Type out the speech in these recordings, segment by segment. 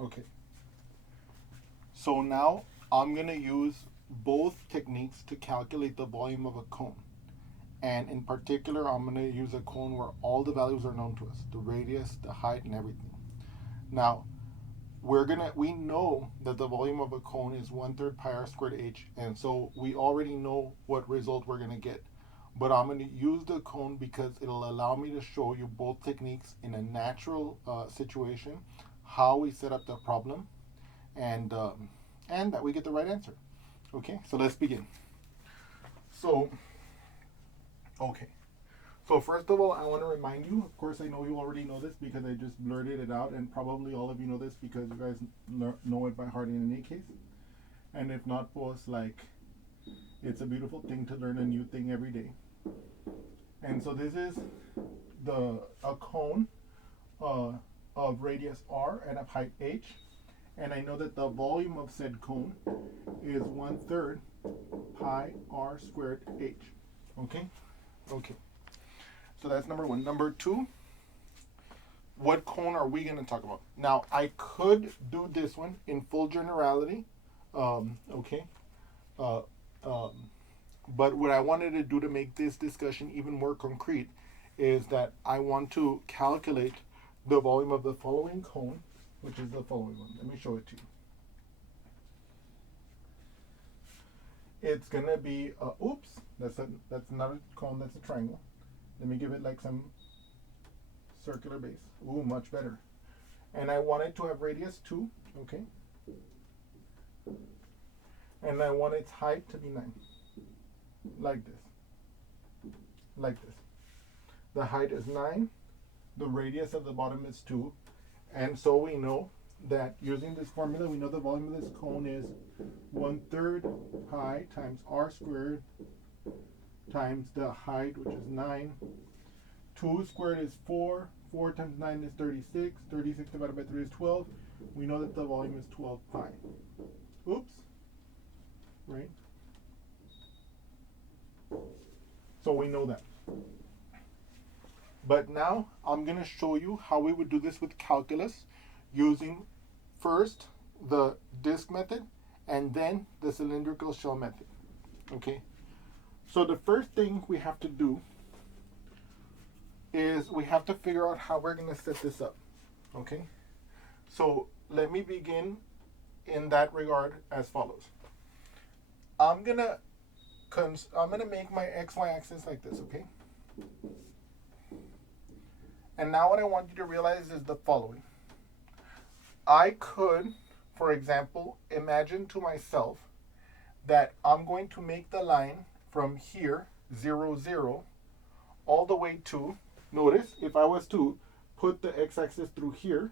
Okay. So now I'm going to use both techniques to calculate the volume of a cone. And in particular, I'm going to use a cone where all the values are known to us, the radius, the height, and everything. Now, we know that the volume of a cone is 1/3 pi r squared h, and so we already know what result we're going to get. But I'm going to use the cone because it'll allow me to show you both techniques in a natural situation, how we set up the problem, and that we get the right answer. Okay, so let's begin. So, okay. So first of all, I want to remind you, of course I know you already know this because I just blurted it out, and probably all of you know this because you guys know it by heart in any case. And if not, pues, like, it's a beautiful thing to learn a new thing every day. And so this is a cone of radius r and of height h. And I know that the volume of said cone is 1/3 pi r squared h. Okay? Okay. So that's number one. Number two, what cone are we going to talk about? Now, I could do this one in full generality. Okay. Uh, um, but what I wanted to do to make this discussion even more concrete is that I want to calculate the volume of the following cone, which is the following one. Let me show it to you. It's going to be, oops, that's not a cone, that's a triangle. Let me give it like some circular base. Ooh, much better. And I want it to have radius 2, okay? And I want its height to be 9. Like this. Like this. The height is 9. The radius of the bottom is 2. And so we know that using this formula, we know the volume of this cone is 1/3 pi times r squared times the height, which is 9. 2 squared is 4. 4 times 9 is 36. 36 divided by 3 is 12. We know that the volume is 12 pi. Oops. Right? So we know that. But now I'm going to show you how we would do this with calculus using first the disk method and then the cylindrical shell method. Okay? So the first thing we have to do is we have to figure out how we're going to set this up. Okay? So let me begin in that regard as follows. I'm going to make my xy axis like this, okay? And now what I want you to realize is the following. I could, for example, imagine to myself that I'm going to make the line from here, 0, 0, all the way to, notice, if I was to put the x-axis through here,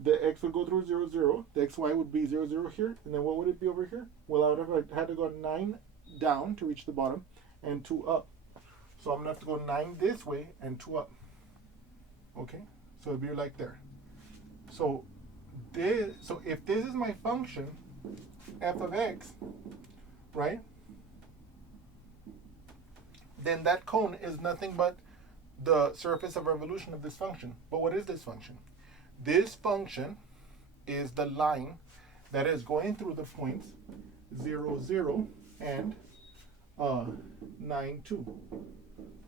the x would go through 0, 0, the xy would be 0, 0 here, and then what would it be over here? Well, I would have had to go 9 down to reach the bottom and 2 up. So I'm going to have to go 9 this way and 2 up. Okay? So it'd be like there. So if this is my function, f of x, right? Then that cone is nothing but the surface of revolution of this function. But what is this function? This function is the line that is going through the points 0, 0 and 9, 2.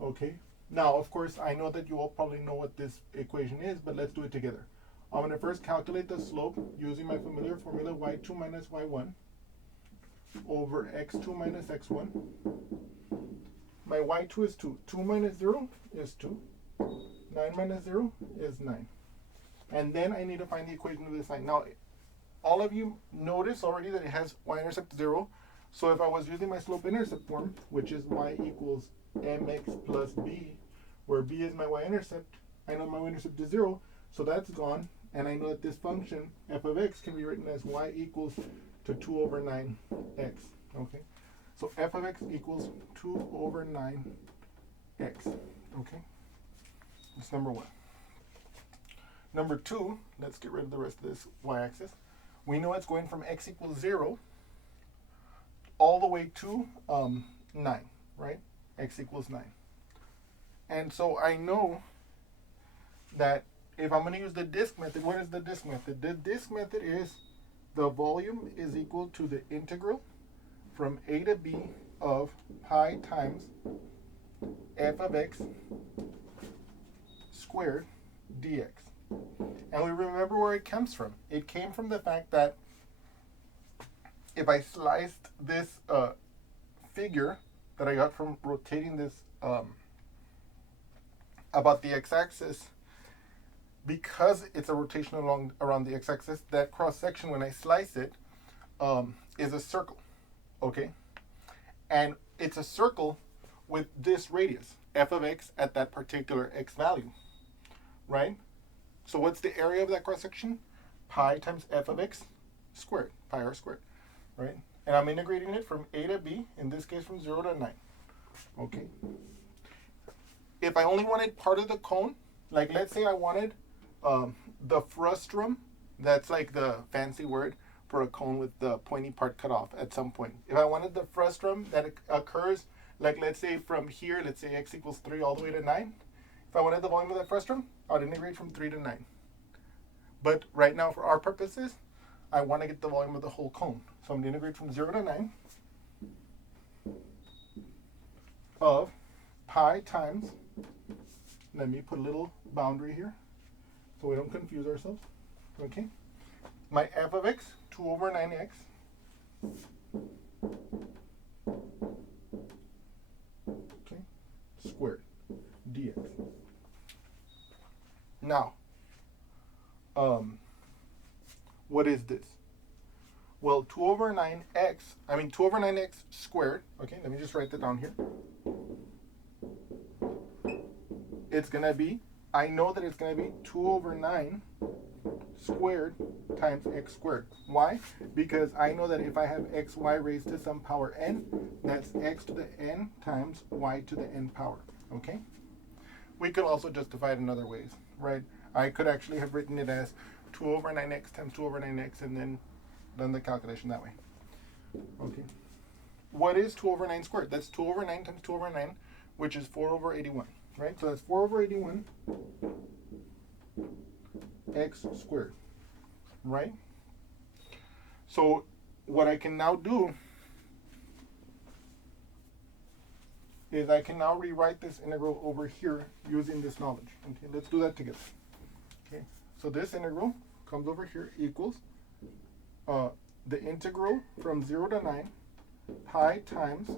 Okay? Now, of course, I know that you all probably know what this equation is, but let's do it together. I'm going to first calculate the slope using my familiar formula y2 minus y1 over x2 minus x1. My y2 is 2. 2 minus 0 is 2. 9 minus 0 is 9. And then I need to find the equation of this line. Now, all of you notice already that it has y-intercept 0. So if I was using my slope-intercept form, which is y equals mx plus b, where b is my y-intercept, I know my y-intercept is 0, so that's gone. And I know that this function, f of x, can be written as y equals to 2 over 9x. Okay? So f of x equals 2 over 9x. Okay? That's number one. Number two, let's get rid of the rest of this y-axis. We know it's going from x equals 0 all the way to 9, right? X equals 9. And so I know that if I'm going to use the disk method, what is the disk method? The disk method is the volume is equal to the integral from a to b of pi times f of x squared dx. And we remember where it comes from. It came from the fact that if I sliced this figure that I got from rotating this about the x-axis, because it's a rotation around the x-axis, that cross-section, when I slice it, is a circle, okay? And it's a circle with this radius, f of x at that particular x value, right? So what's the area of that cross-section? Pi times f of x squared, pi r squared, right? And I'm integrating it from a to b, in this case from 0 to 9, okay? If I only wanted part of the cone, like let's say I wanted the frustrum, that's like the fancy word for a cone with the pointy part cut off at some point. If I wanted the frustrum that occurs, like let's say from here, let's say x equals 3 all the way to 9. If I wanted the volume of that frustrum, I would integrate from 3 to 9. But right now, for our purposes, I want to get the volume of the whole cone. So I'm going to integrate from 0 to 9 of pi times, let me put a little boundary here so we don't confuse ourselves, okay? My f of x, 2 over 9x, okay, squared dx. Now, what is this? Well, 2 over 9x squared, okay, let me just write that down here. It's going to be, I know that it's going to be 2 over 9 squared times x squared. Why? Because I know that if I have xy raised to some power n, that's x to the n times y to the n power, okay? We could also justify it in other ways, right? I could actually have written it as 2 over 9x times 2 over 9x and then done the calculation that way, okay? What is 2 over 9 squared? That's 2 over 9 times 2 over 9, which is 4 over 81, right? So that's 4 over 81 x squared, right? So what I can now do is I can now rewrite this integral over here using this knowledge. Okay, let's do that together. Okay, so this integral comes over here equals the integral from 0 to 9 pi times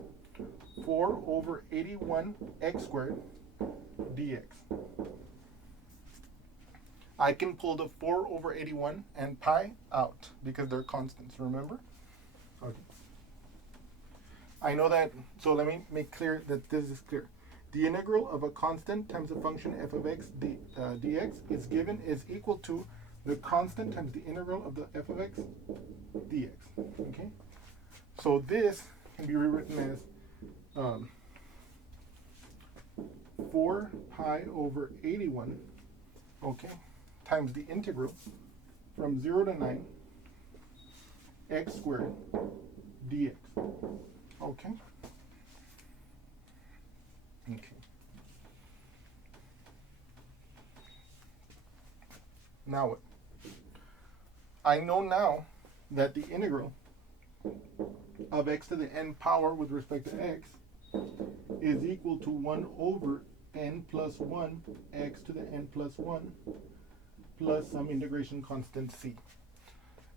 4 over 81 x squared dx. I can pull the 4 over 81 and pi out because they're constants, remember? Okay. I know that, so let me make clear that this is clear. The integral of a constant times the function f of x dx is equal to the constant times the integral of the f of x dx, okay? So this can be rewritten as 4 pi over 81, okay, times the integral from 0 to 9 x squared dx, okay? Okay. Now what? I know now that the integral of x to the n power with respect to x is equal to 1 over n plus 1 x to the n plus 1 plus some integration constant c.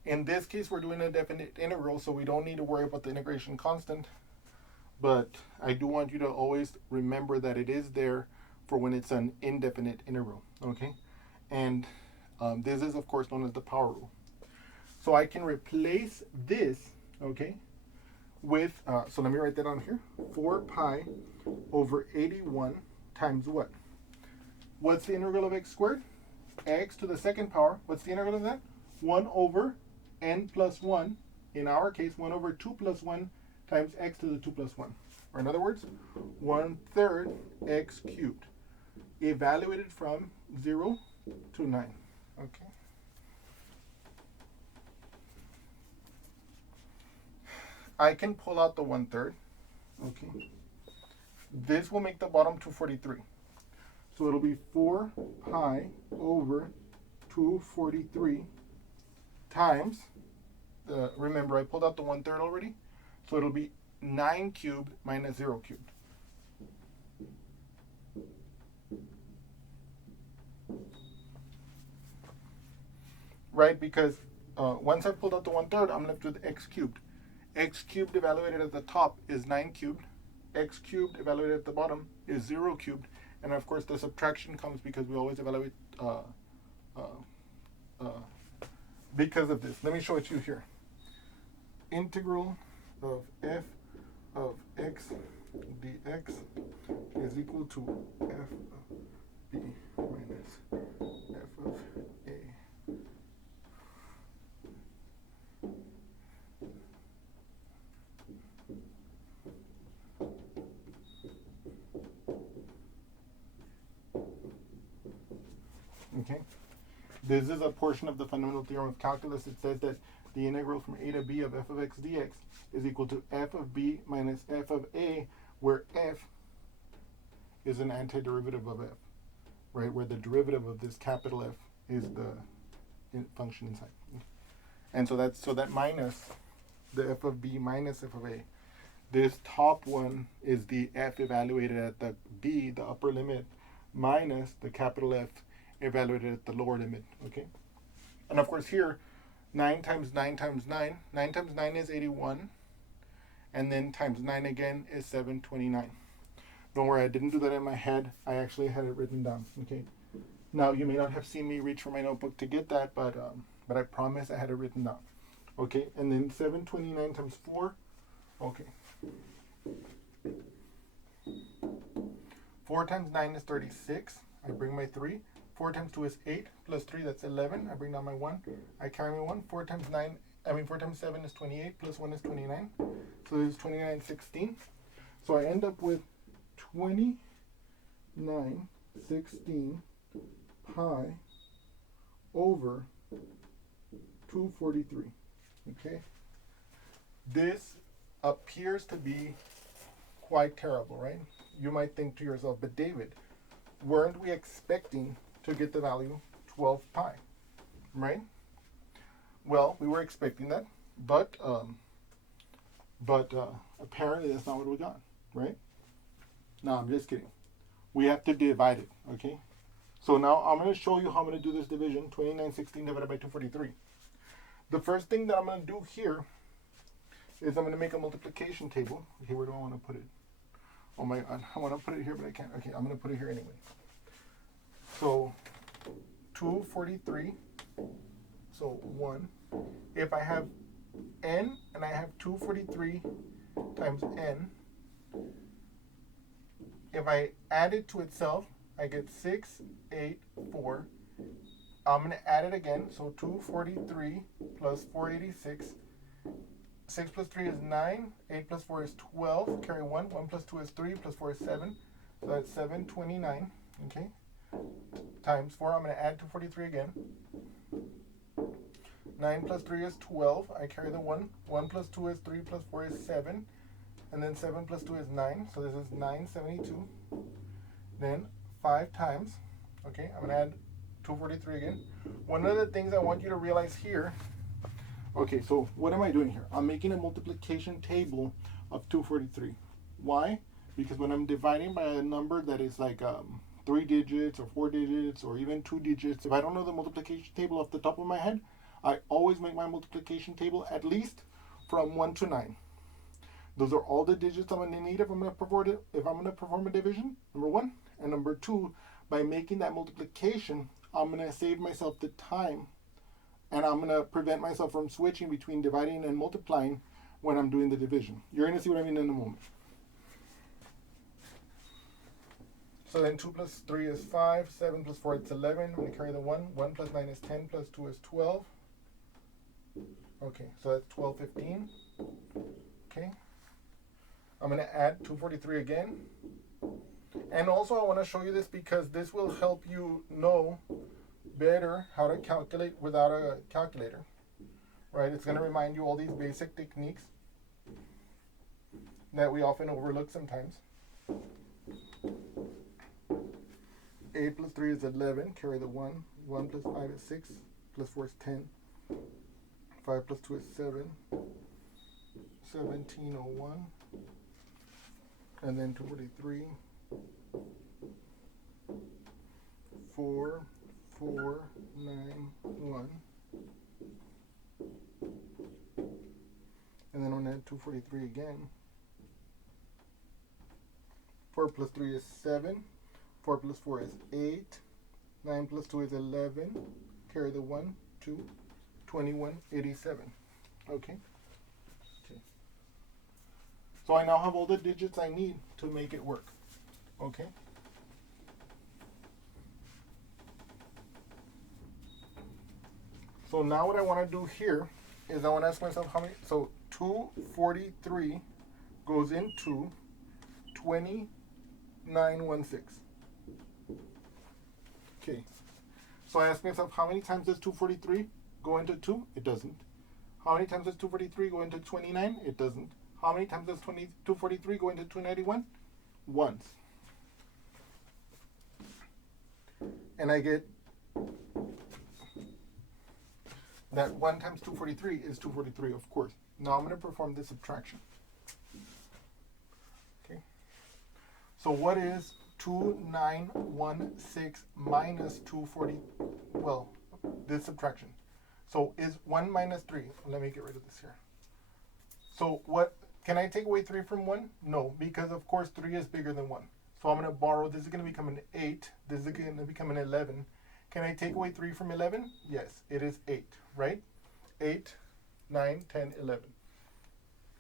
In this case, we're doing a definite integral, so we don't need to worry about the integration constant, but I do want you to always remember that it is there for when it's an indefinite integral, okay? And this is, of course, known as the power rule. So I can replace this, okay, with, so let me write that down here, 4 pi over 81 times what? What's the integral of x squared? X to the second power. What's the integral of that? 1 over n plus 1. In our case, 1 over 2 plus 1 times x to the 2 plus 1. Or in other words, 1/3 x cubed. Evaluated from 0 to 9. Okay. I can pull out the 1/3. Okay. This will make the bottom 243. So it'll be 4 pi over 243 times, remember I pulled out the 1/3 already, so it'll be 9 cubed minus 0 cubed. Right, because once I've pulled out the 1/3, I'm left with x cubed. X cubed evaluated at the top is 9 cubed. X cubed evaluated at the bottom is 0 cubed. And of course the subtraction comes because we always evaluate because of this. Let me show it to you here. Integral of f of x dx is equal to f of b minus f of a. Okay, this is a portion of the fundamental theorem of calculus. It says that the integral from a to b of f of x dx is equal to f of b minus f of a, where f is an antiderivative of f, right? Where the derivative of this capital F is the function inside. And so that minus the f of b minus f of a. This top one is the f evaluated at the b, the upper limit, minus the capital F evaluated at the lower limit, okay? And of course here, 9 times 9 times 9, 9 times 9 is 81, and then times 9 again is 729. Don't worry, I didn't do that in my head, I actually had it written down, okay? Now, you may not have seen me reach for my notebook to get that, but I promise I had it written down, okay? And then 729 times 4, okay. 4 times 9 is 36, I bring my 3. 4 times 2 is 8, plus 3, that's 11. I bring down my 1. I carry my 1. 4 times 7 is 28, plus 1 is 29. So this is 29, 16. So I end up with 29, 16 pi over 243. Okay? This appears to be quite terrible, right? You might think to yourself, but David, weren't we expecting to get the value 12 pi, right? Well, we were expecting that, but apparently that's not what we got, right? No, I'm just kidding. We have to divide it, okay? So now I'm going to show you how I'm going to do this division, 2916 divided by 243. The first thing that I'm going to do here is I'm going to make a multiplication table. Okay, where do I want to put it? Oh my God, I want to put it here, but I can't. Okay, I'm going to put it here anyway. So 243, so 1. If I have n and I have 243 times n, if I add it to itself, I get 684. I'm going to add it again, so 243 plus 486. 6 plus 3 is 9, 8 plus 4 is 12, carry 1, 1 plus 2 is 3, plus 4 is 7, so that's 729, okay? Times 4, I'm going to add 243 again. 9 plus 3 is 12, I carry the 1, 1 plus 2 is 3, plus 4 is 7, and then 7 plus 2 is 9, so this is 972. Then 5 times, okay, I'm going to add 243 again. One of the things I want you to realize here, okay, so what am I doing here? I'm making a multiplication table of 243. Why? Because when I'm dividing by a number that is like 3 digits or 4 digits or even 2 digits, if I don't know the multiplication table off the top of my head, I always make my multiplication table at least from 1 to 9. Those are all the digits I'm going to need if I'm going to perform a division, number 1. And number 2, by making that multiplication, I'm going to save myself the time, and I'm going to prevent myself from switching between dividing and multiplying when I'm doing the division. You're going to see what I mean in a moment. So then 2 plus 3 is 5, 7 plus 4 is 11. I'm going to carry the 1. 1 plus 9 is 10, plus 2 is 12. Okay, so that's 12, 15. Okay. I'm going to add 243 again. And also I want to show you this because this will help you know better how to calculate without a calculator. Right? It's going to remind you all these basic techniques that we often overlook sometimes. 8 plus 3 is 11. Carry the 1. 1 plus 5 is 6. Plus 4 is 10. 5 plus 2 is 7. 1701. And then 243. 4, 4, 9, 1. And then I'm going to add 243 again. 4 plus 3 is 7. 4 plus 4 is 8. 9 plus 2 is 11. Carry the 1, 2, 2187. Okay? Okay. So I now have all the digits I need to make it work. Okay? So now what I want to do here is I want to ask myself how many. So 243 goes into 2916. Okay. So I ask myself how many times does 243 go into 2? It doesn't. How many times does 243 go into 29? It doesn't. How many times does 243 go into 291? Once. And I get that 1 times 243 is 243, of course. Now I'm going to perform this subtraction. Okay. So what is 2916 minus 240? Well, this subtraction. So is 1 minus 3. Let me get rid of this here. So what, can I take away 3 from 1? No, because of course 3 is bigger than 1. So I'm going to borrow, this is going to become an 8. This is going to become an 11. Can I take away 3 from 11? Yes, it is 8, right? 8, 9, 10, 11.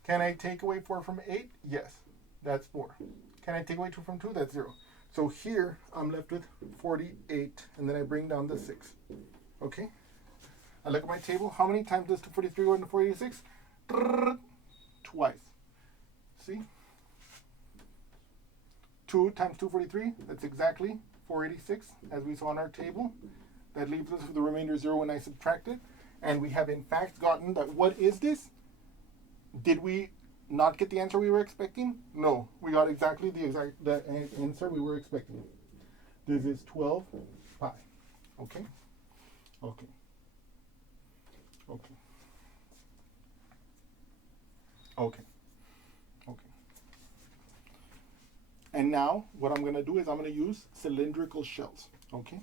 Can I take away 4 from 8? Yes, that's 4. Can I take away 2 from 2? That's 0. So here I'm left with 48, and then I bring down the 6. Okay? I look at my table. How many times does 243 go into 486? Twice. See? 2 times 243, that's exactly 486, as we saw on our table. That leaves us with the remainder 0 when I subtract it. And we have in fact gotten that. What is this? Did we not get the answer we were expecting? No, we got exactly the answer we were expecting. This is 12 pi. Okay? Okay. Okay. Okay. Okay. And now what I'm going to do is I'm going to use cylindrical shells. Okay?